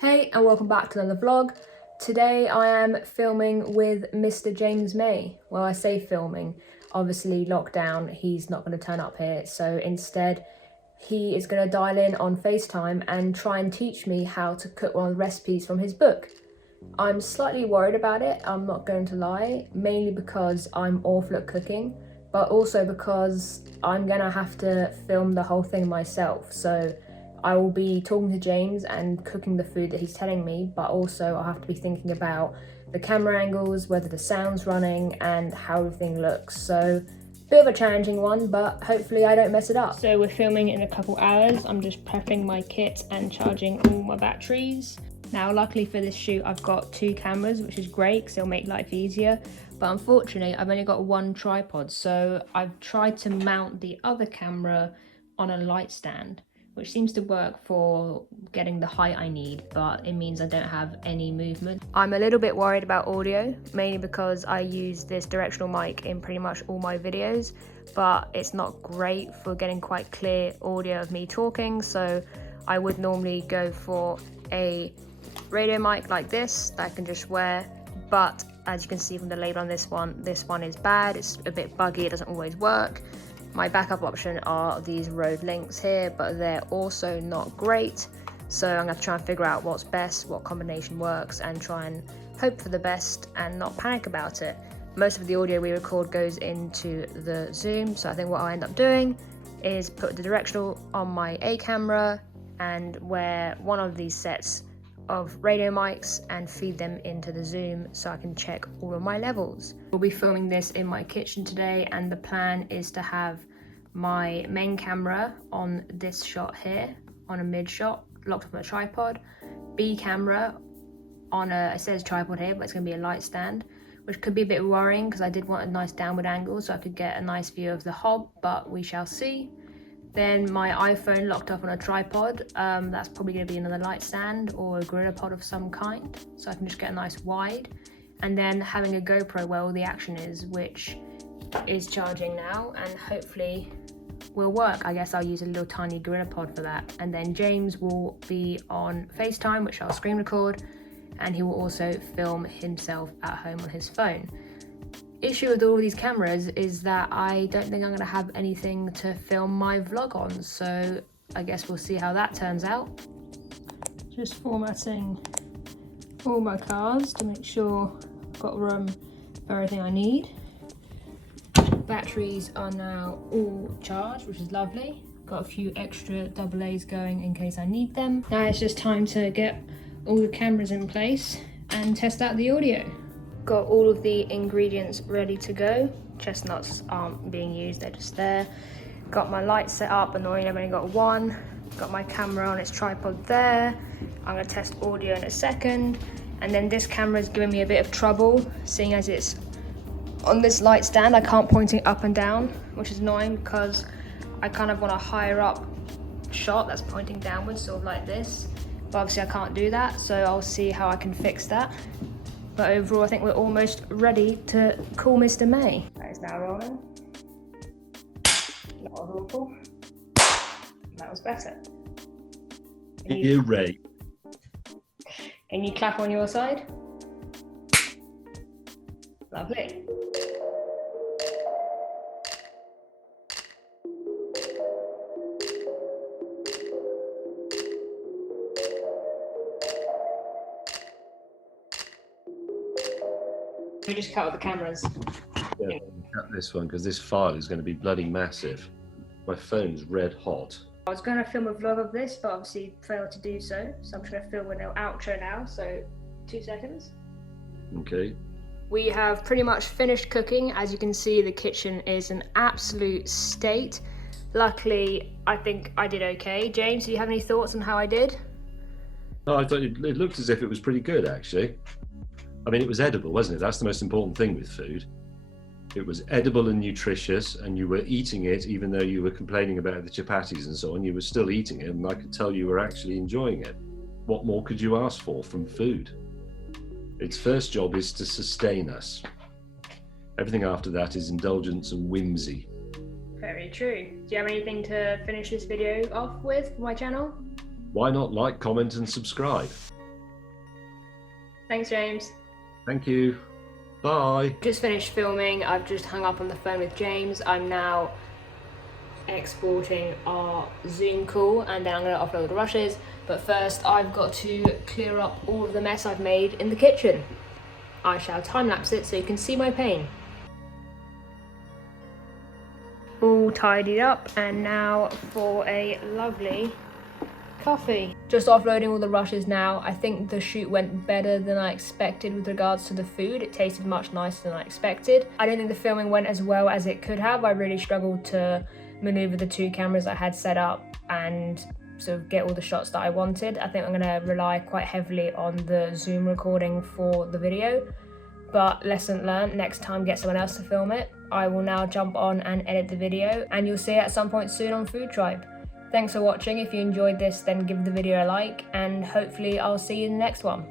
Hey and welcome back to another vlog. Today I am filming with Mr. James May. Well, I say filming, obviously lockdown, he's not going to turn up here, so instead he is going to dial in on FaceTime and try and teach me how to cook one of the recipes from his book. I'm slightly worried about it, I'm not going to lie, mainly because I'm awful at cooking, but also because I'm going to have to film the whole thing myself, so I will be talking to James and cooking the food that he's telling me, but also I'll have to be thinking about the camera angles, whether the sound's running, and how everything looks. So, bit of a challenging one, but hopefully I don't mess it up. So we're filming in a couple hours. I'm just prepping my kit and charging all my batteries. Now, luckily for this shoot, I've got 2 cameras, which is great because it'll make life easier. But unfortunately, I've only got 1 tripod, so I've tried to mount the other camera on a light stand, which seems to work for getting the height I need, but it means I don't have any movement. I'm a little bit worried about audio, mainly because I use this directional mic in pretty much all my videos, but it's not great for getting quite clear audio of me talking, so I would normally go for a radio mic like this that I can just wear, but as you can see from the label on this one is bad, it's a bit buggy, it doesn't always work. My backup option are these Rode Links here, but they're also not great. So I'm gonna try and figure out what's best, what combination works, and try and hope for the best and not panic about it. Most of the audio we record goes into the Zoom, so I think what I'll end up doing is put the directional on my A camera and wear one of these sets of radio mics and feed them into the Zoom so I can check all of my levels. We'll be filming this in my kitchen today, and the plan is to have my main camera on this shot here, on a mid shot, locked up on a tripod, B camera on a, it says tripod here, but it's gonna be a light stand, which could be a bit worrying because I did want a nice downward angle so I could get a nice view of the hob, but we shall see. Then my iPhone locked up on a tripod, that's probably going to be another light stand or a gorilla pod of some kind, so I can just get a nice wide. And then having a GoPro where all the action is, which is charging now and hopefully will work. I guess I'll use a little tiny gorilla pod for that. And then James will be on FaceTime, which I'll screen record, and he will also film himself at home on his phone. Issue with all these cameras is that I don't think I'm going to have anything to film my vlog on, so I guess we'll see how that turns out. Just formatting all my cards to make sure I've got room for everything I need. Batteries are now all charged, which is lovely. Got a few extra AA's going in case I need them. Now it's just time to get all the cameras in place and test out the audio. Got all of the ingredients ready to go. Chestnuts aren't being used, they're just there. Got my light set up, annoying I've only got 1. Got my camera on its tripod there. I'm gonna test audio in a second. And then this camera is giving me a bit of trouble, seeing as it's on this light stand. I can't point it up and down, which is annoying because I kind of want a higher up shot that's pointing downwards, sort of like this. But obviously I can't do that, so I'll see how I can fix that. But overall, I think we're almost ready to call Mr. May. That is now rolling. That was awful. That was better. You're right. Can you clap on your side? Lovely. We just cut out the cameras. Yeah, cut this one because this file is going to be bloody massive. My phone's red hot. I was going to film a vlog of this, but obviously failed to do so. So I'm just going to film a little outro now. So 2 seconds. Okay. We have pretty much finished cooking. As you can see, the kitchen is an absolute state. Luckily, I think I did okay. James, do you have any thoughts on how I did? Oh, I thought it looked as if it was pretty good, actually. I mean, it was edible, wasn't it? That's the most important thing with food. It was edible and nutritious, and you were eating it, even though you were complaining about the chapatis and so on, you were still eating it, and I could tell you were actually enjoying it. What more could you ask for from food? Its first job is to sustain us. Everything after that is indulgence and whimsy. Very true. Do you have anything to finish this video off with for my channel? Why not like, comment and subscribe? Thanks, James. Thank you. Bye. Just finished filming. I've just hung up on the phone with James. I'm now exporting our Zoom call and then I'm going to upload the rushes. But first, I've got to clear up all of the mess I've made in the kitchen. I shall time-lapse it so you can see my pain. All tidied up, and now for a lovely coffee. Just offloading all the rushes now. I think the shoot went better than I expected with regards to the food. It tasted much nicer than I expected. I don't think the filming went as well as it could have. I really struggled to maneuver the 2 cameras I had set up and sort of get all the shots that I wanted. I think I'm going to rely quite heavily on the Zoom recording for the video. But lesson learned, next time get someone else to film it. I will now jump on and edit the video, and you'll see it at some point soon on FoodTribe. Thanks for watching. If you enjoyed this, then give the video a like, and hopefully I'll see you in the next one.